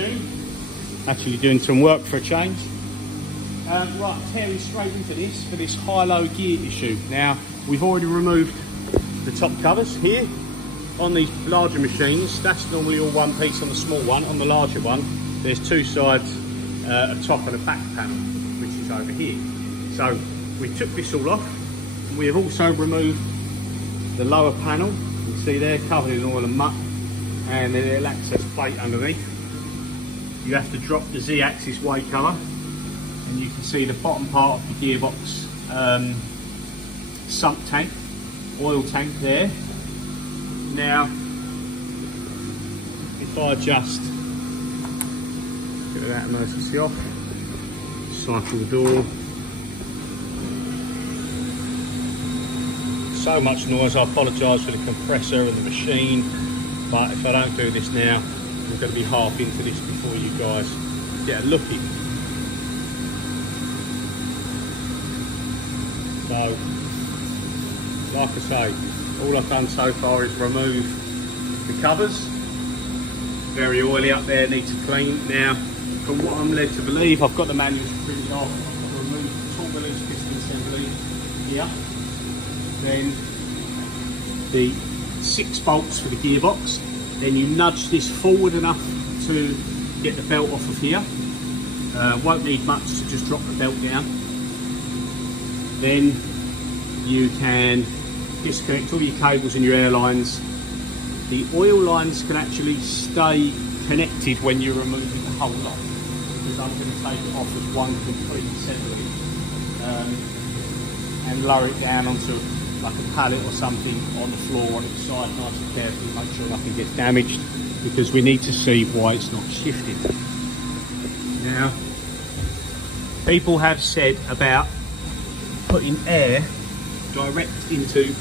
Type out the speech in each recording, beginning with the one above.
machine. Actually doing some work for a change. Right, tearing straight into this for this high-low gear issue. Now, we've already removed the top covers here. On these larger machines, that's normally all one piece on the small one. On the larger one, there's two sides, a top and a back panel, which is over here. So we took this all off. We have also removed the lower panel. You can see there, covered in oil and muck, and then it'll access plate underneath. You have to drop the Z-axis way cover, and you can see the bottom part of the gearbox sump tank, oil tank there. Now, if I just get that emergency off, cycle the door. So much noise, I apologise for the compressor and the machine, but if I don't do this now, I'm going to be half into this before you guys get a look in. So, like I say, all I've done so far is remove the covers. Very oily up there, needs to clean. Now, from what I'm led to believe, I've got the manuals printed off. I've got to remove the torque release piston assembly here. Then the 6 bolts for the gearbox. Then you nudge this forward enough to get the belt off of here. Won't need much to just drop the belt down. Then you can disconnect all your cables and your air lines. The oil lines can actually stay connected when you're removing the whole lot, because I'm going to take it off as one complete assembly and lower it down onto like a pallet or something on the floor on its side, nice and carefully, make sure nothing gets damaged, because we need to see why it's not shifted. Now, people have said about putting air direct into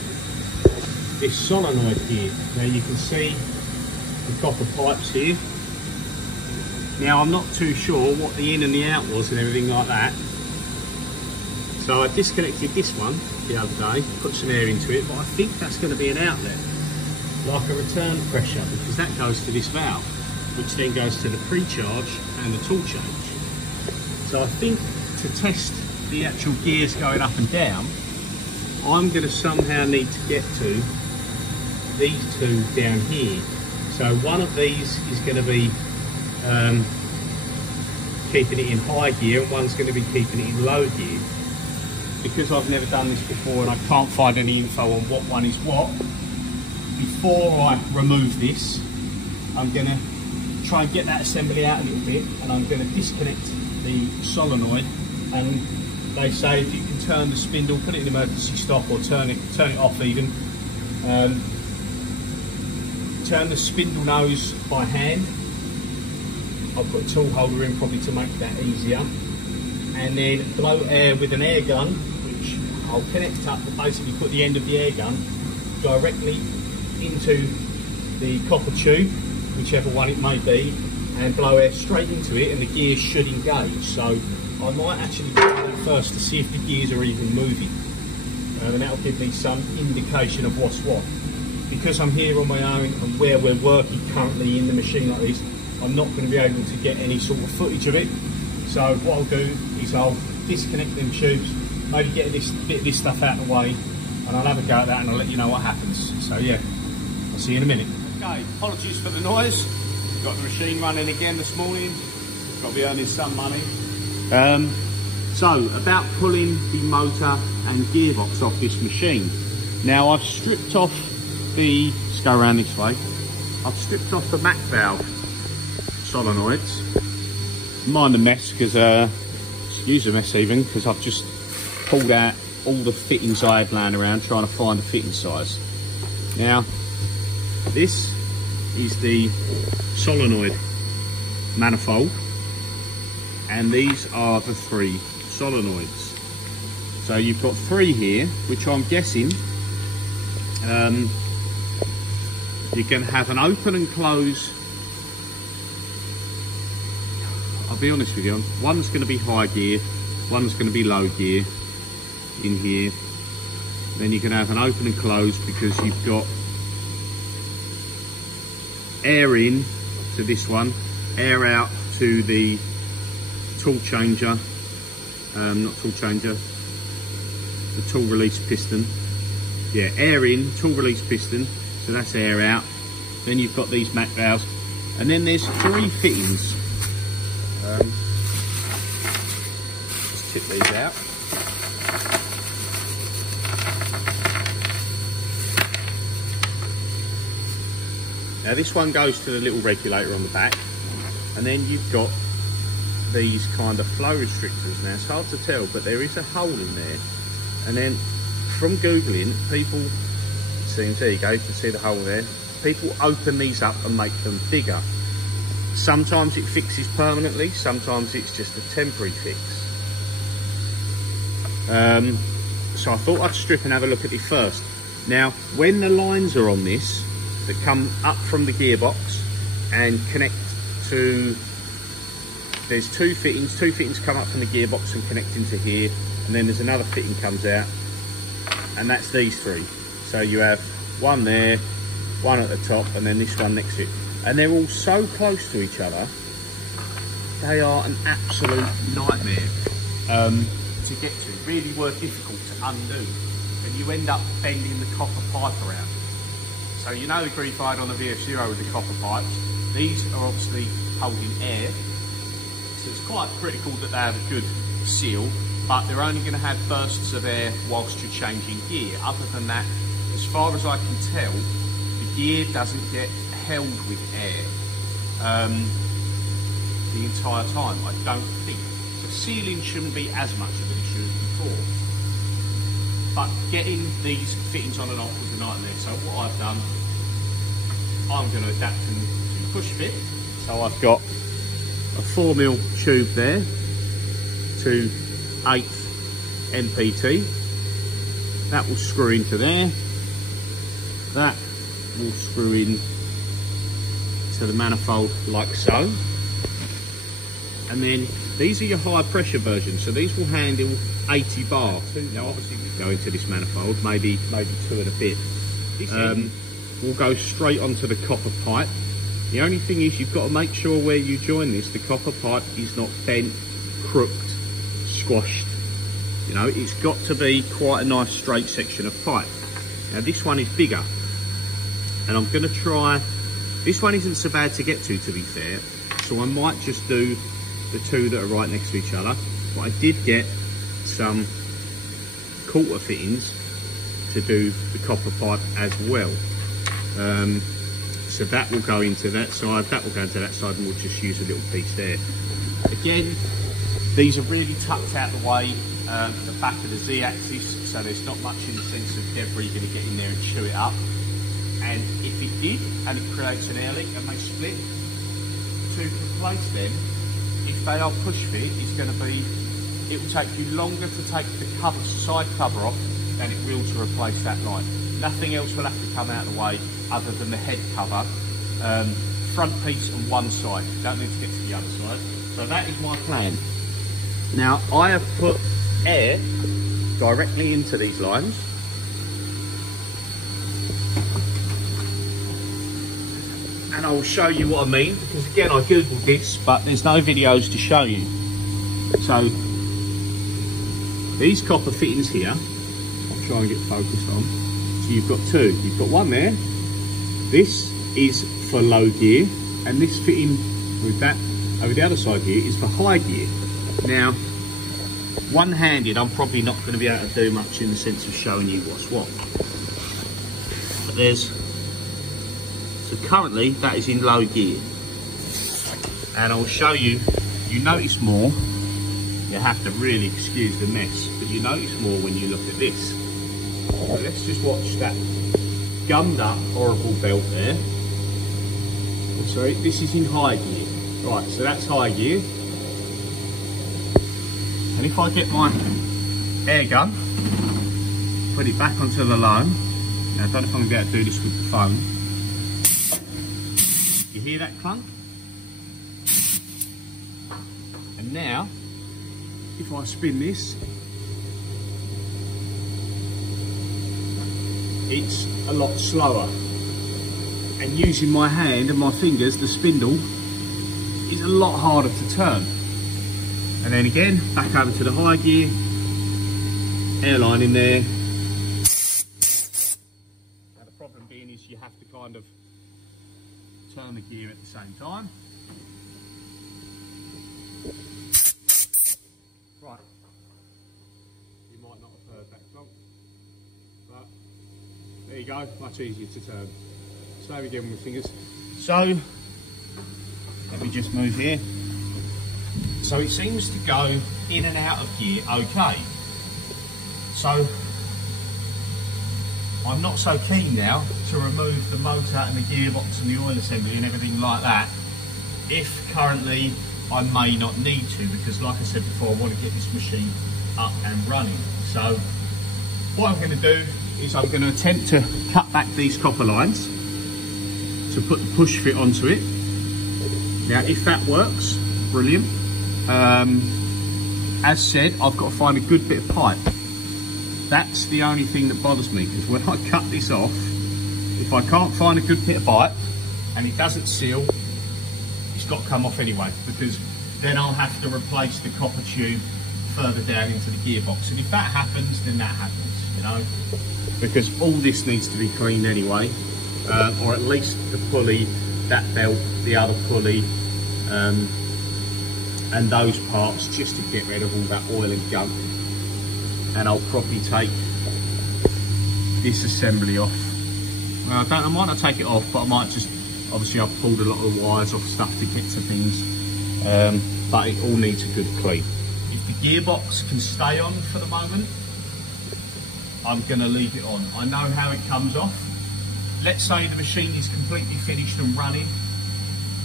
this solenoid here. Now you can see the copper pipes here. Now I'm not too sure what the in and the out was and everything like that. So I disconnected this one the other day, put some air into it, but I think that's going to be an outlet, like a return pressure, because that goes to this valve, which then goes to the pre-charge and the tool change. So I think to test the actual gears going up and down, I'm going to somehow need to get to these two down here. So one of these is going to be keeping it in high gear, and one's going to be keeping it in low gear. Because I've never done this before and I can't find any info on what one is what, before I remove this, I'm going to try and get that assembly out a little bit, and I'm going to disconnect the solenoid. And they say if you can turn the spindle, put it in emergency stop, or turn it off even, turn the spindle nose by hand. I'll put a tool holder in probably to make that easier, and then blow air with an air gun, which I'll connect up, but basically put the end of the air gun directly into the copper tube, whichever one it may be, and blow air straight into it, and the gears should engage. So I might actually do that first to see if the gears are even moving, and that'll give me some indication of what's what. Because I'm here on my own and where we're working currently in the machine like this, I'm not going to be able to get any sort of footage of it. So what I'll do is I'll disconnect them tubes, maybe get this bit of this stuff out of the way, and I'll have a go at that and I'll let you know what happens. So yeah, I'll see you in a minute. Okay, apologies for the noise. Got the machine running again this morning. Got to be earning some money. So about pulling the motor and gearbox off this machine. Now I've stripped off the, let's go around this way. I've stripped off the Mac valve solenoids. Mind the mess, because excuse the mess even, because I've just pulled out all the fittings I had laying around trying to find a fitting size. Now this is the solenoid manifold, and these are the 3 solenoids. So you've got 3 here, which I'm guessing you can have an open and close. I'll be honest with you, one's going to be high gear, one's going to be low gear in here. Then you can have an open and close because you've got air in to this one air out to the tool changer, not tool changer, the tool release piston. Yeah, air in, tool release piston, so that's air out. Then you've got these MAC valves, and then there's 3 fittings. Let's tip these out. Now this one goes to the little regulator on the back, and then you've got these kind of flow restrictors. Now it's hard to tell, but there is a hole in there. And then from Googling, people, it seems, there you go, you can see the hole there. People open these up and make them bigger. Sometimes it fixes permanently, sometimes it's just a temporary fix. So I thought I'd strip and have a look at it first. Now, when the lines are on this, that come up from the gearbox and connect to, there's 2 fittings come up from the gearbox and connect into here, and then there's another fitting comes out, and that's these 3. So you have one there, one at the top, and then this one next to it. And they're all so close to each other, they are an absolute nightmare to get to. Really were difficult to undo, and you end up bending the copper pipe around. So you know the grief I had on the VF0 with the copper pipes. These are obviously holding air, so it's quite critical that they have a good seal, but they're only going to have bursts of air whilst you're changing gear. Other than that, as far as I can tell, the gear doesn't get held with air the entire time, I don't think. So sealing shouldn't be as much of an issue as before. But getting these fittings on and off was a nightmare. So what I've done, I'm going to adapt them to push fit. So I've got a 4mm tube there to 1/8 NPT. That will screw into there. That will screw in to the manifold like so. And then these are your high pressure versions, so these will handle 80 bar. Now obviously we go into this manifold, maybe 2 and a bit. We'll go straight onto the copper pipe. The only thing is you've got to make sure where you join this, the copper pipe is not bent, crooked, squashed. You know, it's got to be quite a nice straight section of pipe. Now this one is bigger, and I'm going to try, this one isn't so bad to get to be fair, so I might just do the 2 that are right next to each other. But I did get some quarter fittings to do the copper pipe as well. So that will go into that side, that will go into that side, and we'll just use a little piece there. Again, these are really tucked out the way, the back of the Z-axis, so there's not much in the sense of debris going to get in there and chew it up. And if it did, and it creates an air leak and they split, to replace them, if they are push fit, it's going to be, it will take you longer to take the cover, side cover off than it will to replace that line. Nothing else will have to come out of the way other than the head cover, front piece on one side. You don't need to get to the other side. So that is my plan. Now I have put air directly into these lines. And I'll show you what I mean, because again I googled this, but there's no videos to show you. So these copper fittings here, I'll try and get focused on. So you've got 2. You've got one there. This is for low gear, and this fitting with that over the other side here is for high gear. Now, one-handed, I'm probably not going to be able to do much in the sense of showing you what's what. But there's, so currently that is in low gear, and I'll show you. You notice more. You have to really excuse the mess, but you notice more when you look at this. So let's just watch that gummed up horrible belt there. Oh, sorry, this is in high gear. Right, so that's high gear. And if I get my air gun, put it back onto the low. Now I don't know if I'm going to be able to do this with the phone. You hear that clunk? And now, if I spin this, it's a lot slower. And using my hand and my fingers, the spindle is a lot harder to turn. And then again, back over to the high gear, airline in there. Now the problem being is you have to kind of turn the gear at the same time. Right, you might not have heard that clunk, but there you go, much easier to turn. Slowly again with my fingers. So, let me just move here. So it seems to go in and out of gear okay. So, I'm not so keen now to remove the motor and the gearbox and the oil assembly and everything like that, if currently I may not need to, because like I said before, I want to get this machine up and running. So what I'm going to do is I'm going to attempt to cut back these copper lines to put the push fit onto it. Now if that works, brilliant. As said, I've got to find a good bit of pipe. That's the only thing that bothers me, because when I cut this off, if I can't find a good bit of pipe and it doesn't seal, it's got to come off anyway, because then I'll have to replace the copper tube further down into the gearbox. And if that happens, then that happens, you know, because all this needs to be cleaned anyway, or at least the pulley, that belt, the other pulley, and those parts, just to get rid of all that oil and gunk. And I'll probably take this assembly off. Well, I might not take it off, but I might just, obviously I've pulled a lot of wires off stuff to get to things, but it all needs a good clean. If the gearbox can stay on for the moment, I'm going to leave it on. I know how it comes off. Let's say the machine is completely finished and running.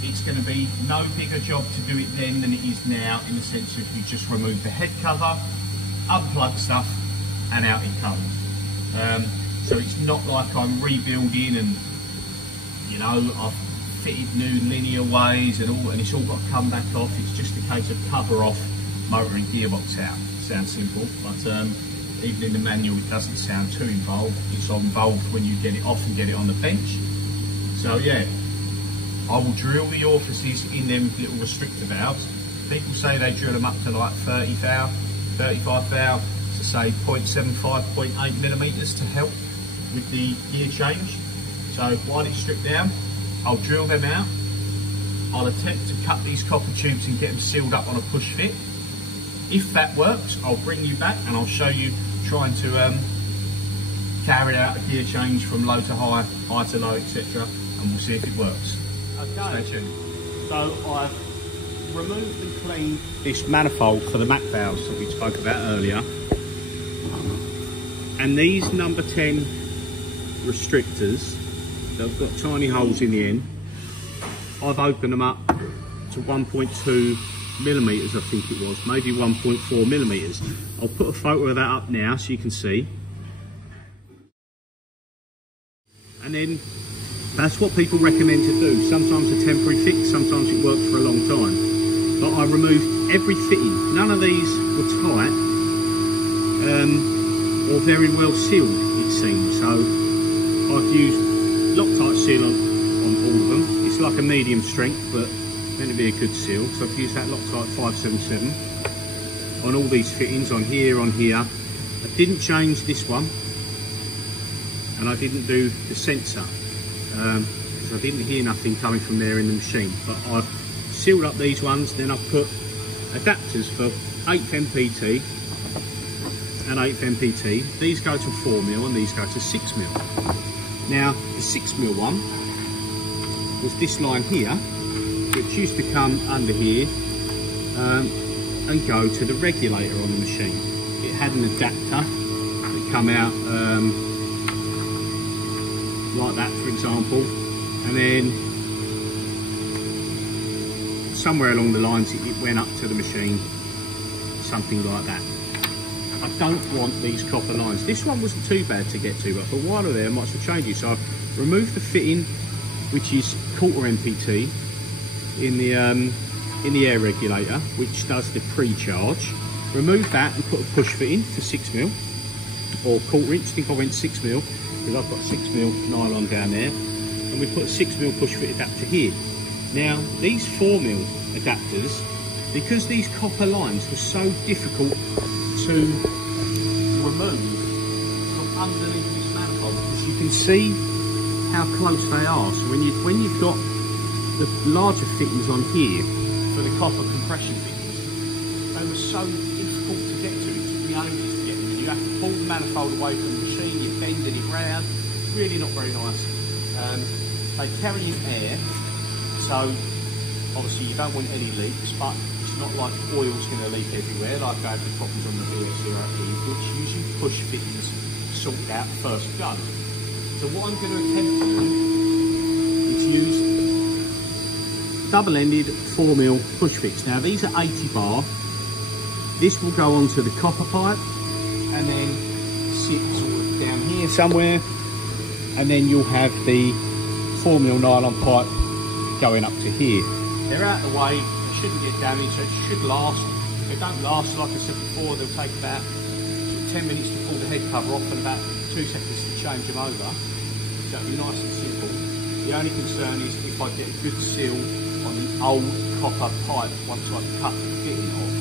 It's going to be no bigger job to do it then than it is now, in the sense of you just remove the head cover, unplug stuff, and out it comes. So it's not like I'm rebuilding and, you know, I've fitted new linear ways and all, and it's all got to come back off. It's just a case of cover off, motor and gearbox out. Sounds simple, but even in the manual it doesn't sound too involved. It's involved when you get it off and get it on the bench. So yeah, I will drill the orifices in them little restrictor valves. People say they drill them up to like 30 thou, 35 thou, to say 0.75, 0.8 millimeters to help with the gear change. So while it's stripped down, I'll drill them out. I'll attempt to cut these copper tubes and get them sealed up on a push fit. If that works, I'll bring you back and I'll show you trying to carry out a gear change from low to high, high to low, etc. And we'll see if it works. Okay, stay tuned. So I've removed and cleaned this manifold for the Mac valves that we spoke about earlier. And these number 10 restrictors that have got tiny holes in the end, I've opened them up to 1.2 millimeters, I think it was, maybe 1.4 millimeters. I'll put a photo of that up now so you can see. And then that's what people recommend to do. Sometimes a temporary fix, sometimes it works for a long time. But I removed every fitting. None of these were tight or very well sealed, it seems. So I've used Loctite seal on all of them. It's like a medium strength, but meant to be a good seal. So I've used that Loctite 577 on all these fittings, on here. I didn't change this one, and I didn't do the sensor, because I didn't hear nothing coming from there in the machine. But I've sealed up these ones, then I've put adapters for 8th MPT and 8th MPT. These go to 4mm and these go to 6mm. Now the 6mm one was this line here, which used to come under here and go to the regulator on the machine. It had an adapter that come out like that, for example, and then somewhere along the lines it went up to the machine, something like that. I don't want these copper lines. This one wasn't too bad to get to, but for a while there I might as well change it. So I've removed the fitting, which is 1/4 MPT in the air regulator, which does the pre-charge. Remove that and put a push fitting for 6mm or 1/4 inch. I think I went 6mm because I've got 6mm nylon down there, and we put a 6mm push fit adapter here. Now, these 4mm adapters, because these copper lines were so difficult to remove from underneath this manifold, because you can see how close they are. So when you've got the larger fittings on here for the copper compression fittings, they were so difficult to get to. It took me ages to get them. And you have to pull the manifold away from the machine, you're bending it round. Really not very nice. They carry in air, so obviously you don't want any leaks, but it's not like oil's going to leak everywhere like I had the problems on the VF3, which usually push fittings sort out first go. So what I'm going to attempt to do is use double-ended 4mm push fits. Now these are 80 bar. This will go onto the copper pipe and then sit sort of down here somewhere, and then you'll have the 4mm nylon pipe going up to here. They're out of the way, they shouldn't get damaged, so it should last. If they don't last, like I said before, they'll take about 10 minutes to pull the head cover off and about 2 seconds to change them over. So it'll be nice and simple. The only concern is if I get a good seal on the old copper pipe once I cut the fitting off.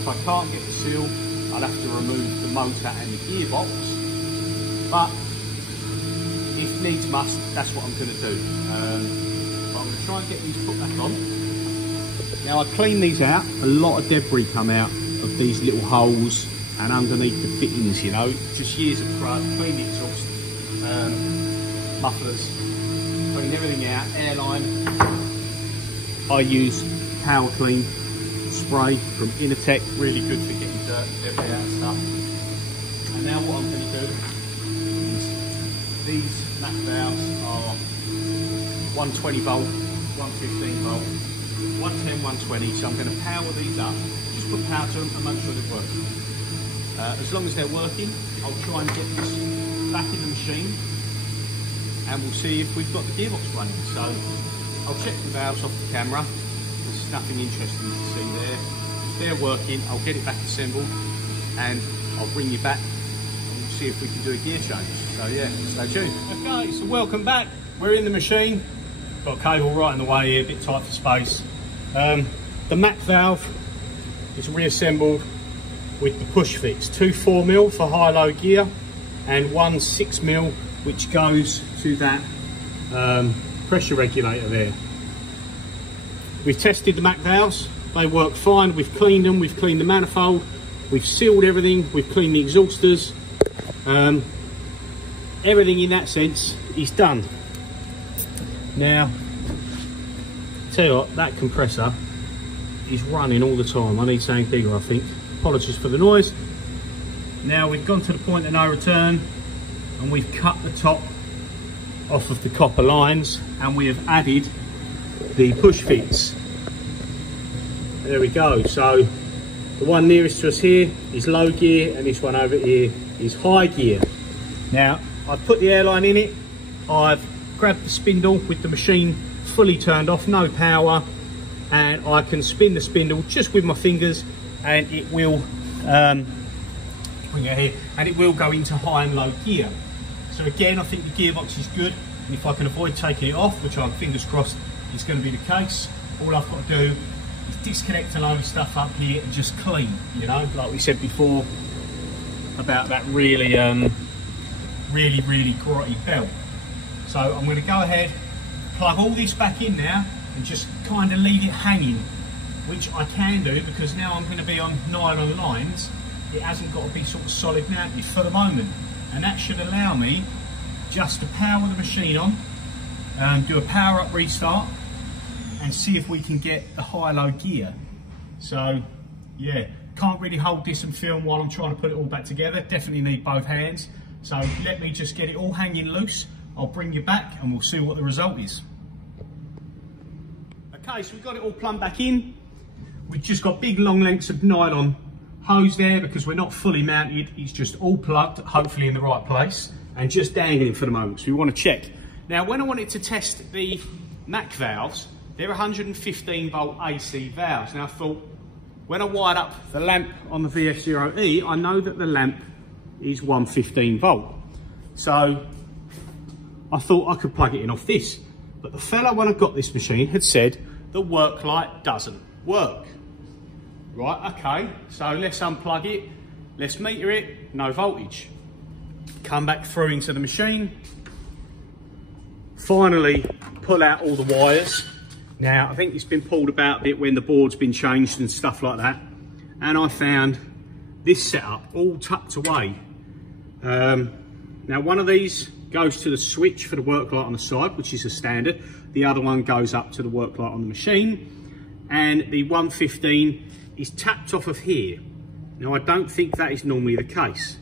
If I can't get the seal, I'll have to remove the motor and the gearbox. But if needs must, that's what I'm going to do. But I'm going to try and get these put back on. Now I clean these out. A lot of debris come out of these little holes and underneath the fittings, you know. Just years of crud, clean the exhaust, mufflers, clean everything out, airline. I use Power Clean spray from Innertech, really good for getting dirt and debris out of stuff. And now what I'm going to do is these Mac valves are 120 volt, 115 volt, 110, 120, so I'm going to power these up, just put power to them and make sure they're working. As long as they're working, I'll try and get this back in the machine and we'll see if we've got the gearbox running. So I'll check the valves off the camera. There's nothing interesting to see there. If they're working, I'll get it back assembled and I'll bring you back and we'll see if we can do a gear change. So yeah, stay tuned. Okay, so welcome back. We're in the machine. Got a cable right in the way here, a bit tight for space. The Mac valve is reassembled with the push fits. 2 4mm for high-low gear and 1 6mm which goes to that pressure regulator there. We've tested the Mac valves. They work fine. We've cleaned them. We've cleaned the manifold. We've sealed everything. We've cleaned the exhausters. Everything in that sense is done. Now, tell you what, that compressor is running all the time. I need something bigger, I think. Apologies for the noise. Now we've gone to the point of no return and we've cut the top off of the copper lines and we have added the push fits. There we go. So the one nearest to us here is low gear and this one over here is high gear. Now I've put the airline in it, I've grabbed the spindle with the machine fully turned off, no power, and I can spin the spindle just with my fingers and it will bring it here and it will go into high and low gear. So again, I think the gearbox is good, and if I can avoid taking it off, which I'm fingers crossed is going to be the case, all I've got to do is disconnect a load of stuff up here and just clean, you know, like we said before about that really grotty belt. So I'm going to go ahead, plug all this back in now and just kind of leave it hanging, which I can do because now I'm going to be on nylon lines. It hasn't got to be sort of solid mounted for the moment, and that should allow me just to power the machine on, do a power up restart and see if we can get the high-low gear. So yeah, can't really hold this and film while I'm trying to put it all back together. Definitely need both hands. So let me just get it all hanging loose. I'll bring you back and we'll see what the result is. Okay, so we've got it all plumbed back in. We've just got big long lengths of nylon hose there because we're not fully mounted. It's just all plugged, hopefully in the right place, and just dangling for the moment. So we want to check. Now, when I wanted to test the Mac valves, they're 115 volt AC valves. Now I thought, when I wired up the lamp on the VF3, I know that the lamp is 115 volt. So I thought I could plug it in off this. But the fella, when I got this machine, had said the work light doesn't work. Right, okay, so let's unplug it, let's meter it, no voltage. Come back through into the machine, finally pull out all the wires. Now, I think it's been pulled about a bit when the board's been changed and stuff like that. And I found this setup all tucked away. Now, one of these goes to the switch for the work light on the side, which is a standard. The other one goes up to the work light on the machine. And the 115 is tapped off of here. Now, I don't think that is normally the case.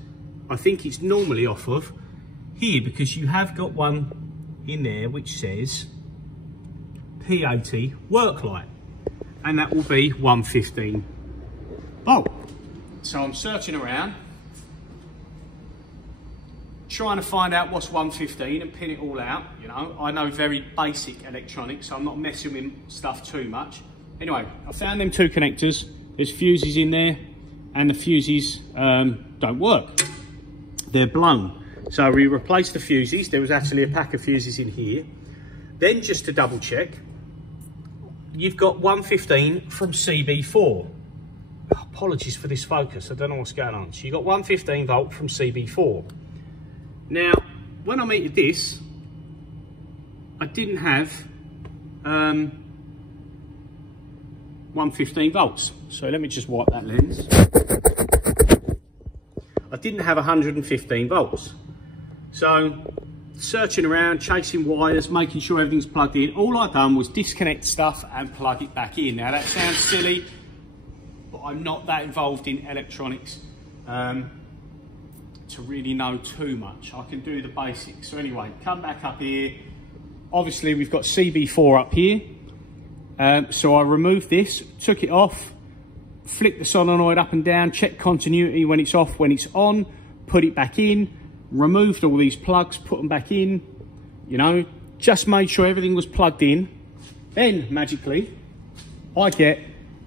I think it's normally off of here, because you have got one in there which says P80 work light, and that will be 115 volt. So I'm searching around, trying to find out what's 115 and pin it all out. You know, I know very basic electronics, so I'm not messing with stuff too much. Anyway, I found them two connectors. There's fuses in there, and the fuses don't work. They're blown. So we replaced the fuses. There was actually a pack of fuses in here. Then, just to double check, you've got 115 from CB4. Apologies for this focus, I don't know what's going on. So you've got 115 volt from CB4. Now, when I metered this, I didn't have 115 volts. So let me just wipe that lens. I didn't have 115 volts. So searching around, chasing wires, making sure everything's plugged in. All I've done was disconnect stuff and plug it back in. Now that sounds silly, but I'm not that involved in electronics to really know too much. I can do the basics. So anyway, come back up here. Obviously we've got CB4 up here. So I removed this, took it off, flick the solenoid up and down, check continuity when it's off, when it's on, put it back in, removed all these plugs, put them back in, you know, just made sure everything was plugged in. Then magically I get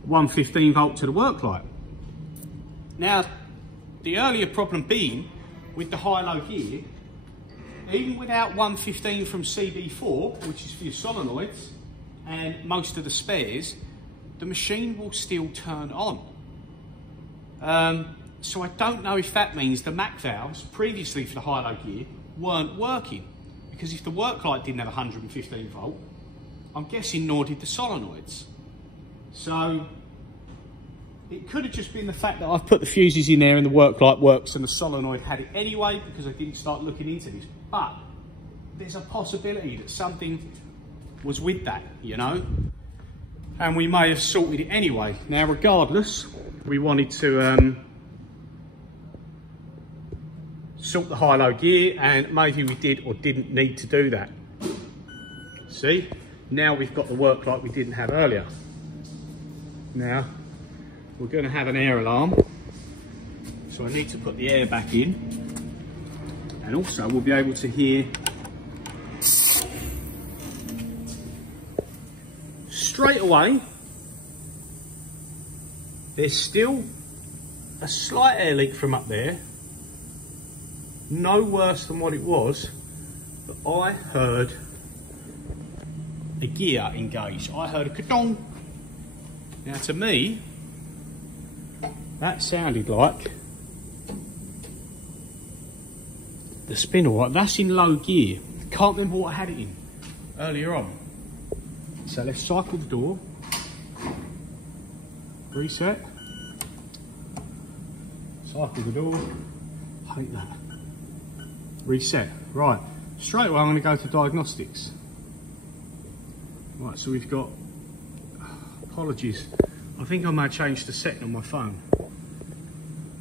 115 volt to the work light. Now, the earlier problem being with the high-low gear, even without 115 from CB4, which is for your solenoids and most of the spares, the machine will still turn on. So I don't know if that means the MAC valves previously for the high-low gear weren't working, because if the work light didn't have 115 volt, I'm guessing nor did the solenoids. So it could have just been the fact that I've put the fuses in there and the work light works and the solenoid had it anyway, because I didn't start looking into this. But there's a possibility that something was with that, you know, and we may have sorted it anyway. Now, regardless, we wanted to sort the high-low gear, and maybe we did or didn't need to do that. See, now we've got the work light we didn't have earlier. Now we're going to have an air alarm, so I need to put the air back in, and also we'll be able to hear straight away. There's still a slight air leak from up there, no worse than what it was, but I heard a gear engaged. I heard a ka-dong. Now to me, that sounded like the spindle. Right, that's in low gear. Can't remember what I had it in earlier on. So let's cycle the door, reset, cycle the door, I hate that, reset. Right, straight away I'm going to go to Diagnostics. Right, so we've got, apologies, I think I may have changed the setting on my phone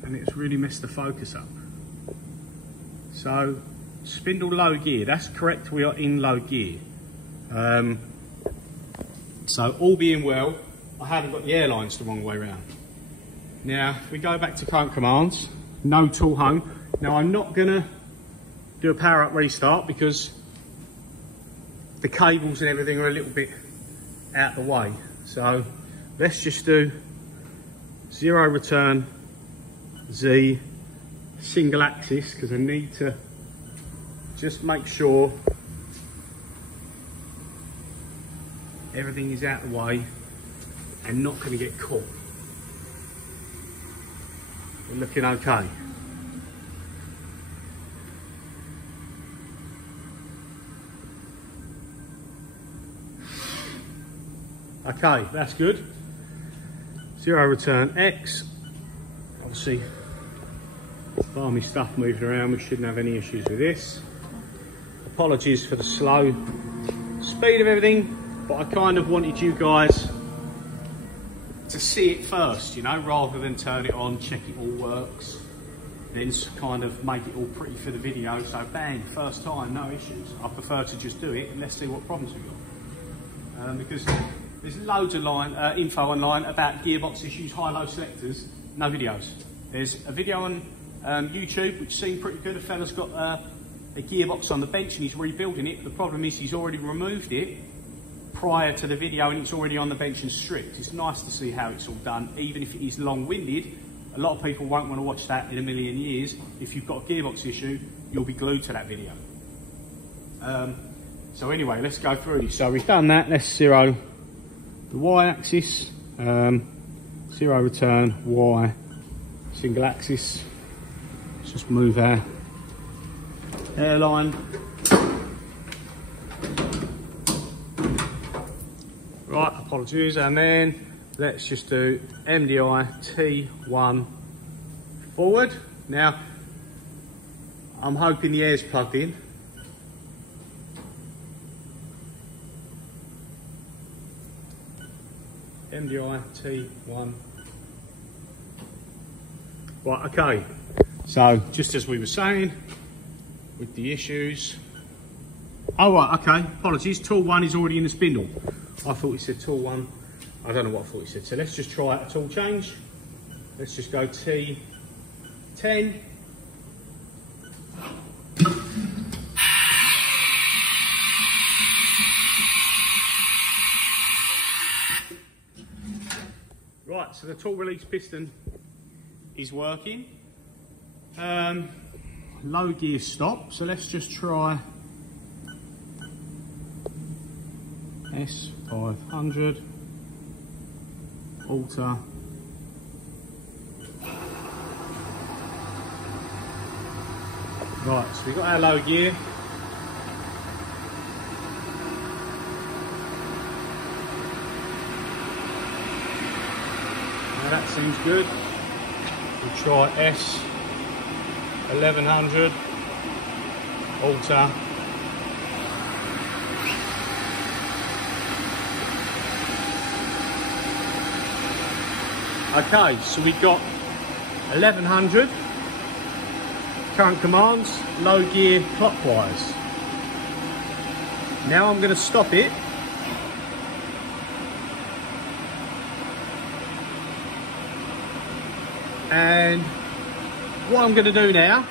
and it's really messed the focus up. So spindle low gear, that's correct, we are in low gear. So all being well, I haven't got the airlines the wrong way around. Now, if we go back to current commands, no tool home. Now I'm not gonna do a power up restart because the cables and everything are a little bit out the way. So let's just do 0 return Z single axis, because I need to just make sure everything is out of the way and not going to get caught. We're looking okay. Okay, that's good. Zero return X. Obviously, bar my stuff moving around, we shouldn't have any issues with this. Apologies for the slow speed of everything, but I kind of wanted you guys to see it first, you know, rather than turn it on, check it all works, then kind of make it all pretty for the video. So bang, first time, no issues. I prefer to just do it and let's see what problems we've got. Because there's loads of info online about gearbox issues, high-low selectors, no videos. There's a video on YouTube which seemed pretty good. A fella's got a gearbox on the bench and he's rebuilding it. The problem is he's already removed it prior to the video and it's already on the bench and stripped. It's nice to see how it's all done, even if it is long-winded. A lot of people won't want to watch that in a million years. If you've got a gearbox issue, you'll be glued to that video. So anyway, let's go through this. So we've done that. Let's zero the y-axis, zero return, y, single axis. Let's just move our airline. Right, apologies, and then let's just do MDI T1 forward. Now, I'm hoping the air's plugged in. MDI T1. Right, okay. So, just as we were saying, with the issues. Oh, right, okay, apologies. Tool 1 is already in the spindle. I thought it said tool 1. I don't know what I thought it said. So let's just try a tool change. Let's just go T10. Right, so the tool release piston is working. Low gear stop, so let's just try S500, alter. Right, so we've got our low gear. Now that seems good. We'll try S1100, alter. Okay, so we've got 1100 current commands, low gear clockwise. Now I'm going to stop it. And what I'm going to do now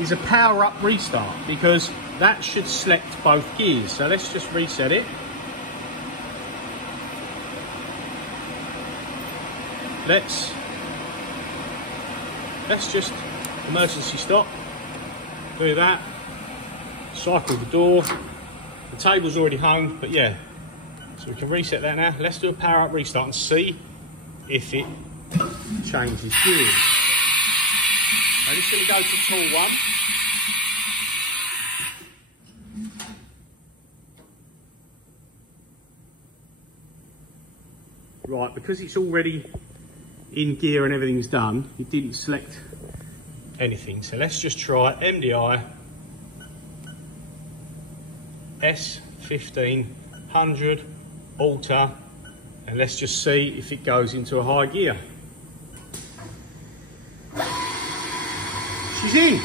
is a power up restart, because that should select both gears. So let's just reset it. Let's just emergency stop, do that, cycle the door. The table's already hung, but yeah, so we can reset that now. Let's do a power up restart and see if it changes gears. I'm just going to go to tool 1. Right, because it's already in gear and everything's done, it didn't select anything. So let's just try MDI S1500 alter, and let's just see if it goes into a high gear. She's in.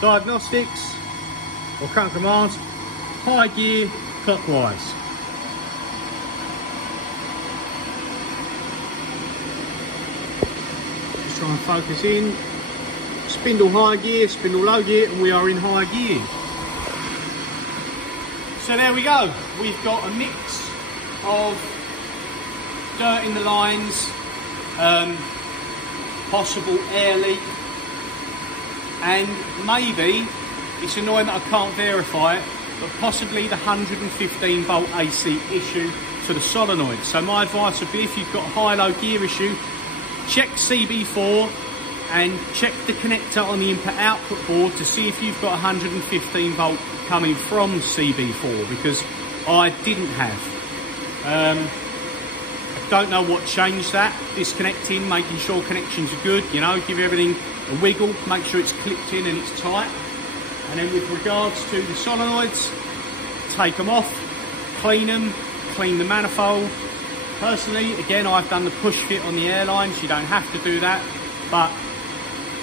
Diagnostics or current commands, high gear clockwise. Try and focus in. Spindle high gear, spindle low gear, and we are in high gear. So there we go. We've got a mix of dirt in the lines, possible air leak, and maybe, it's annoying that I can't verify it, but possibly the 115 volt AC issue to the solenoid. So my advice would be, if you've got a high-low gear issue, check CB4 and check the connector on the input-output board to see if you've got 115 volt coming from CB4, because I didn't have. I don't know what changed that. Disconnecting, making sure connections are good, you know, give everything a wiggle, make sure it's clipped in and it's tight. And then with regards to the solenoids, take them off, clean them, clean the manifold. Personally, again, I've done the push fit on the airlines. You don't have to do that, but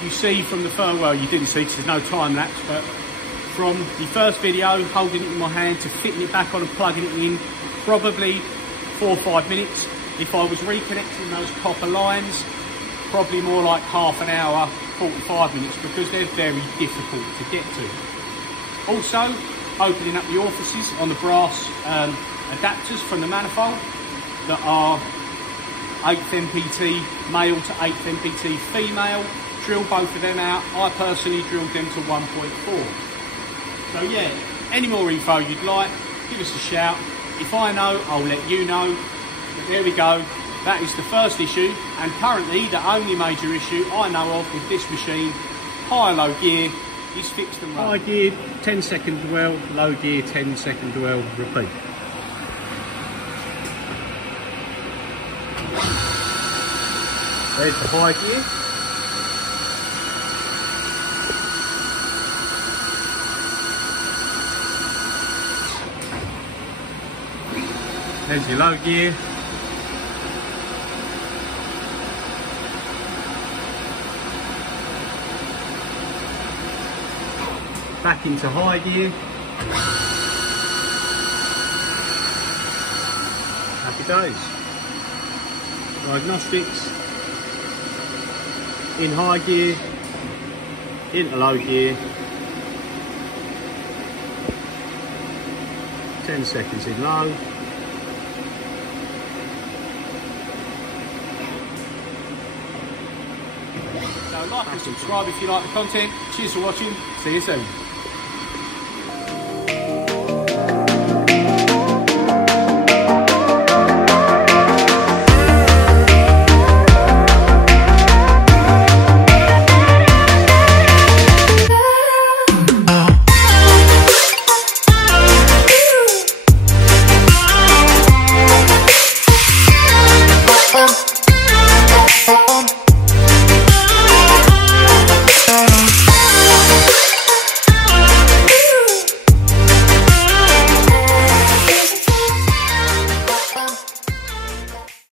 you see from the first, well, you didn't see because there's no time lapse, but from the first video, holding it in my hand to fitting it back on and plugging it in, probably 4 or 5 minutes. If I was reconnecting those copper lines, probably more like half an hour, 45 minutes, because they're very difficult to get to. Also, opening up the orifices on the brass adapters from the manifold that are 8th MPT male to 8th MPT female, drill both of them out. I personally drilled them to 1.4. So yeah, any more info you'd like, give us a shout. If I know, I'll let you know. But there we go. That is the first issue, and currently the only major issue I know of with this machine, high-low gear, is fixed and running. High gear, 10-second dwell, low gear, 10-second dwell, repeat. There's the high gear. There's your low gear. Back into high gear. Happy days. Diagnostics. In high gear. Into low gear. 10 seconds in low. So like and subscribe if you like the content. Cheers for watching. See you soon.